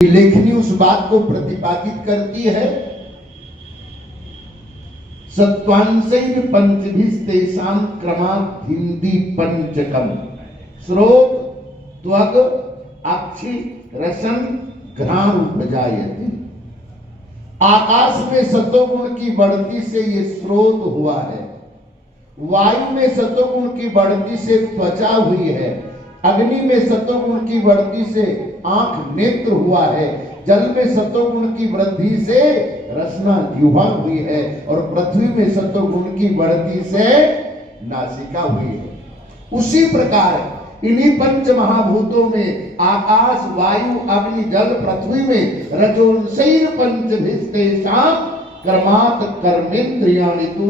लेखनी उस बात को प्रतिपादित करती है, सत्वांशैः पंचभिस्तेषां क्रमात् भिन्ति पंचकम स्रोत त्वग अक्षि रसन घ्राण उपजायते। आकाश में सतोगुण की बढ़ती से ये स्रोत हुआ है, वायु में सतोगुण की बढ़ती से त्वचा हुई है, अग्नि में सतोगुण की बढ़ती से आंख नेत्र हुआ है, जल में सतोगुण की वृद्धि से रसना जिह्वा हुई है और पृथ्वी में सतोगुण की बढ़ती से नासिका हुई है। उसी प्रकार इन्हीं पंच महाभूतों में आकाश वायु अग्नि जल पृथ्वी में रजोंशैः पंचभिस्तेषां क्रमात् कर्मेन्द्रियाणि तु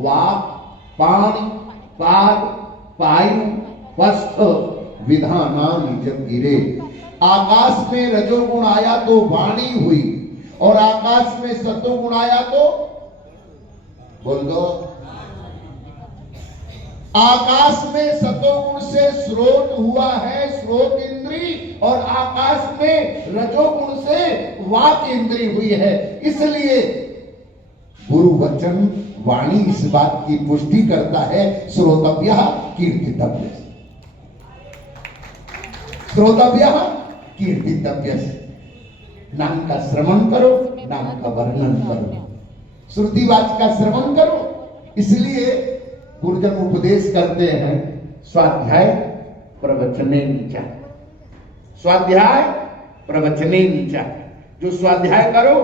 वाक् पाणि पाद पायु पस्थ विधानानि च गिरे। आकाश में रजोगुण आया तो वाणी हुई और आकाश में सतोगुण आया तो बोल दो। आकाश में सतोगुण से स्रोत हुआ है, स्रोत इंद्री, और आकाश में रजोगुण से वाक इंद्री हुई है। इसलिए गुरु वचन वाणी इस बात की पुष्टि करता है, श्रोतव्यः कीर्तितव्यः, श्रोतव्यः कीर्तितव्यः। नाम का श्रवण करो, नाम का वर्णन करो, श्रुतिवाच का श्रवण करो। इसलिए गुरुजन उपदेश करते हैं, स्वाध्याय प्रवचने नीचा, स्वाध्याय प्रवचने नीचा। जो स्वाध्याय करो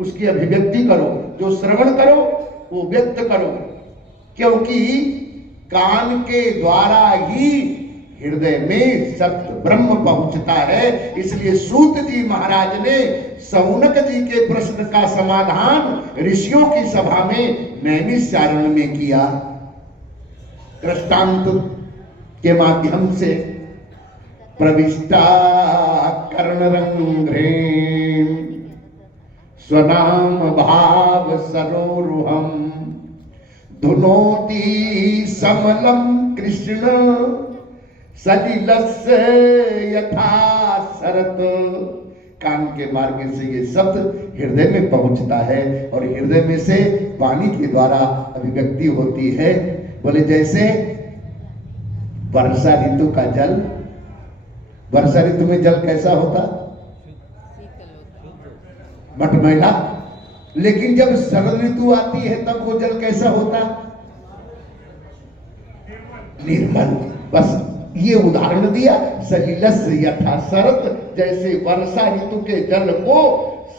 उसकी अभिव्यक्ति करो, जो श्रवण करो वो व्यक्त करो, क्योंकि कान के द्वारा ही हृदय में सत्य ब्रह्म पहुंचता है। इसलिए सूत जी महाराज ने सौनक जी के प्रश्न का समाधान ऋषियों की सभा में नैमिषारण्य में किया। दृष्टांत के माध्यम से प्रविष्टा कर्णरंध्रे स्वनाम भाव सरोरुहम धुनोति समलम कृष्ण सलिलस्य यथा शरत। कान के मार्ग से ये शब्द हृदय में पहुंचता है और हृदय में से वाणी के द्वारा अभिव्यक्ति होती है। बोले जैसे वर्षा ऋतु का जल, वर्षा ऋतु में जल कैसा होता? मटमैला। लेकिन जब शरद ऋतु आती है तब वो जल कैसा होता? निर्मल। बस ये उदाहरण दिया, सलिलस्य यथा शरद, जैसे वर्षा ऋतु के जल को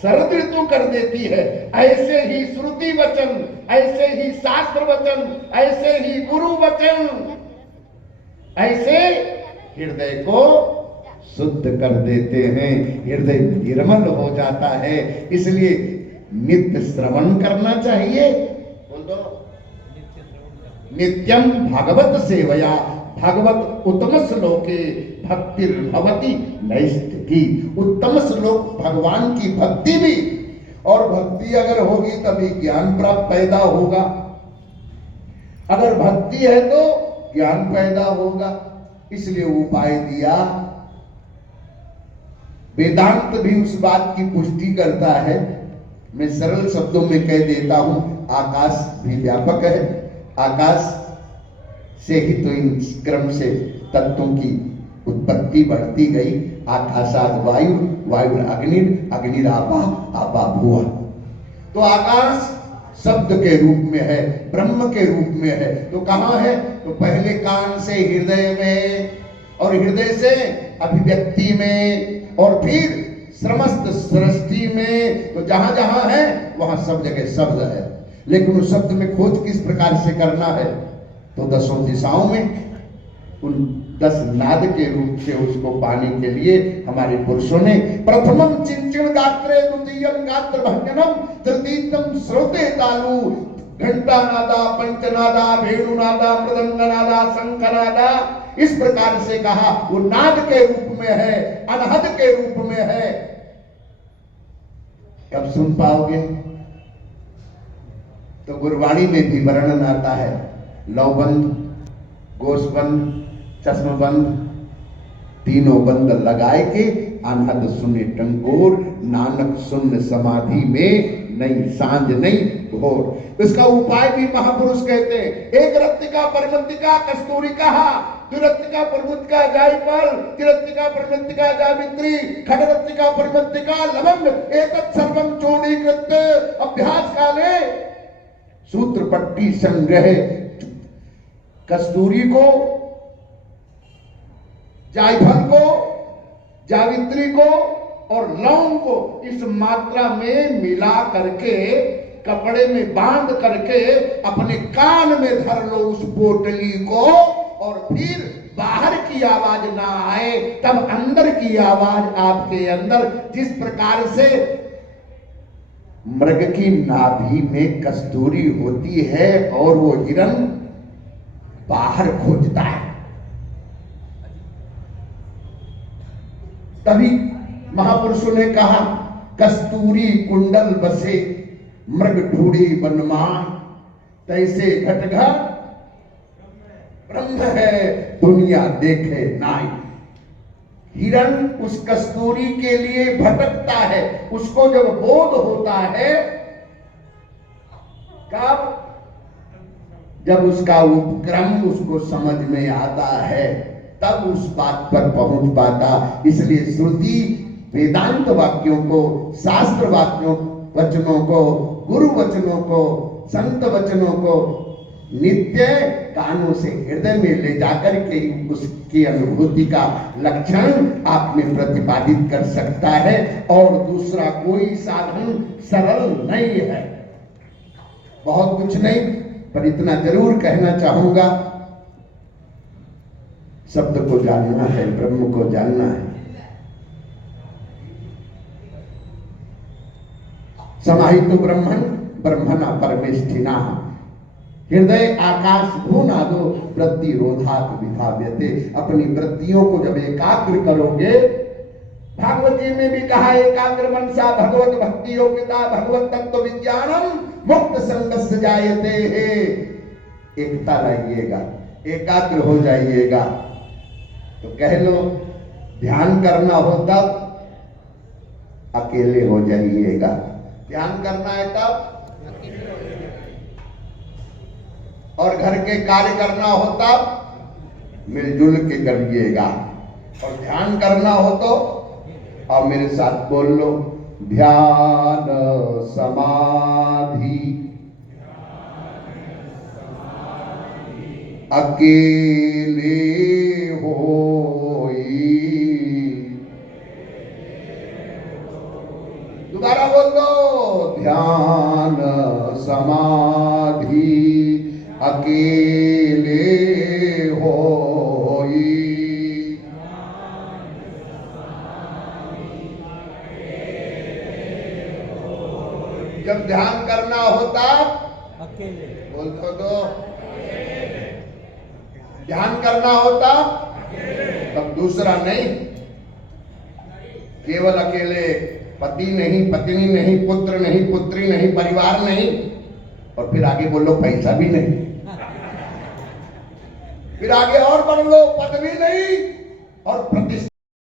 शरद ऋतु कर देती है, ऐसे ही श्रुति वचन, ऐसे ही शास्त्र वचन, ऐसे ही गुरु वचन, ऐसे हृदय को शुद्ध कर देते हैं, हृदय निर्मल हो जाता है। इसलिए नित्य श्रवण करना चाहिए। बोल दो, नित्यम भागवत सेवया भगवत उत्तम श्लोके भक्तिर्भवति नैष्ठिकी। उत्तम श्लोक भगवान की भक्ति भी, और भक्ति अगर होगी तभी ज्ञान प्राप्त पैदा होगा। अगर भक्ति है तो ज्ञान पैदा होगा। इसलिए उपाय दिया। वेदांत भी उस बात की पुष्टि करता है। मैं सरल शब्दों में कह देता हूं, आकाश भी व्यापक है। आकाश से ही तो इन क्रम से तत्वों की उत्पत्ति बढ़ती गई। आकाशाद वायु, वायु अग्नि, अग्निरापा, आपा भुआ। तो आकाश शब्द के रूप में है, ब्रह्म के रूप में है। तो कहां है? तो पहले कान से हृदय में, और हृदय से अभिव्यक्ति में, और फिर समस्त सृष्टि में। तो जहां जहां है वहां सब जगह शब्द है। लेकिन उस शब्द में खोज किस प्रकार से करना है? तो दसों दिशाओं में उन 10 नाद के रूप से उसको पाने के लिए हमारे पुरुषों ने प्रथमम चिंचन गात्रे, द्वितीयम गात्र भंजनम, तृतीयम श्रोते तालु, घंटा नादा, पंचनादा, वेणुनादा, मृदंगनादा, शंखनादा, इस प्रकार से कहा। वो नाद के रूप में है, अनहद के रूप में है। कब सुन पाओगे? तो गुरबाणी में भी वर्णन आता है, लौबंद, गोशबंद, चश्मबंद, तीनों बंद लगाए के अनहद सुने टंगोर, नानक सुन समाधि में नहीं सांझ नहीं घोर। इसका उपाय भी महापुरुष कहते हैं। एक रत्तिका परमंतिका कस्तूरी कहा, द्विरत्तिका परमुत्तिका जायफल, त्रिरत्तिका परमंतिका जावित्री, खडरत्तिका परमंतिका लवंग, एतत् सर्वं चूर्णीकृत्य अभ्यास काले सूत्र पट्टी संग्रह। कस्तूरी को, जायफल को, जावित्री को और लौंग को इस मात्रा में मिला करके कपड़े में बांध करके अपने कान में धर लो उस पोटली को, और फिर बाहर की आवाज ना आए तब अंदर की आवाज आपके अंदर। जिस प्रकार से मृग की नाभि में कस्तूरी होती है और वो हिरण बाहर खोजता है, तभी महापुरुषों ने कहा कस्तूरी कुंडल बसे मृग ढूढ़ी बनमान, तैसे घटघट ब्रह्म है दुनिया देखे नाई। हिरण उस कस्तूरी के लिए भटकता है, उसको जब बोध होता है कब, जब उसका उपक्रम उसको समझ में आता है, तब उस बात पर पहुंच पाता। इसलिए श्रुति वेदांत वाक्यों को, शास्त्र वाक्यों वचनों को, गुरु वचनों को, संत वचनों को नित्य कानों से हृदय में ले जाकर के उसकी अनुभूति का लक्षण आप में प्रतिपादित कर सकता है। और दूसरा कोई साधन सरल नहीं है। बहुत कुछ नहीं, पर इतना जरूर कहना चाहूंगा, शब्द को जानना है, ब्रह्म को जानना है। समाहितो ब्रह्मण ब्रह्मणा परमेष्ठिना, हृदय आकाश भूनादो वृत्ति रोधात विधाव्यते। अपनी वृत्तियों को जब एकाग्र करोगे, भागवत जी में भी कहा एकाग्र मनसा भगवत भक्ति योगिता भगवत तत्व विज्ञानम मुक्त संगस्य जायते है। एकता लाइएगा, एकाग्र हो जाइएगा। तो कह लो ध्यान करना हो तब अकेले हो जाइएगा, ध्यान करना है तब, और घर के कार्य करना हो तब मिलजुल के करिएगा, और ध्यान करना हो तो अब मेरे साथ बोल लो, ध्यान समाधि अकेले होई। दोबारा बोल दो, ध्यान समाधि अकेले होई। जब ध्यान करना होता अकेले बोल दो, ध्यान करना होता तब दूसरा नहीं, केवल अकेले, पति नहीं, पत्नी नहीं, पुत्र नहीं, पुत्री नहीं, परिवार नहीं, और फिर आगे बोलो पैसा भी नहीं, फिर आगे और बढ़ लो, पद भी नहीं और प्रतिष्ठा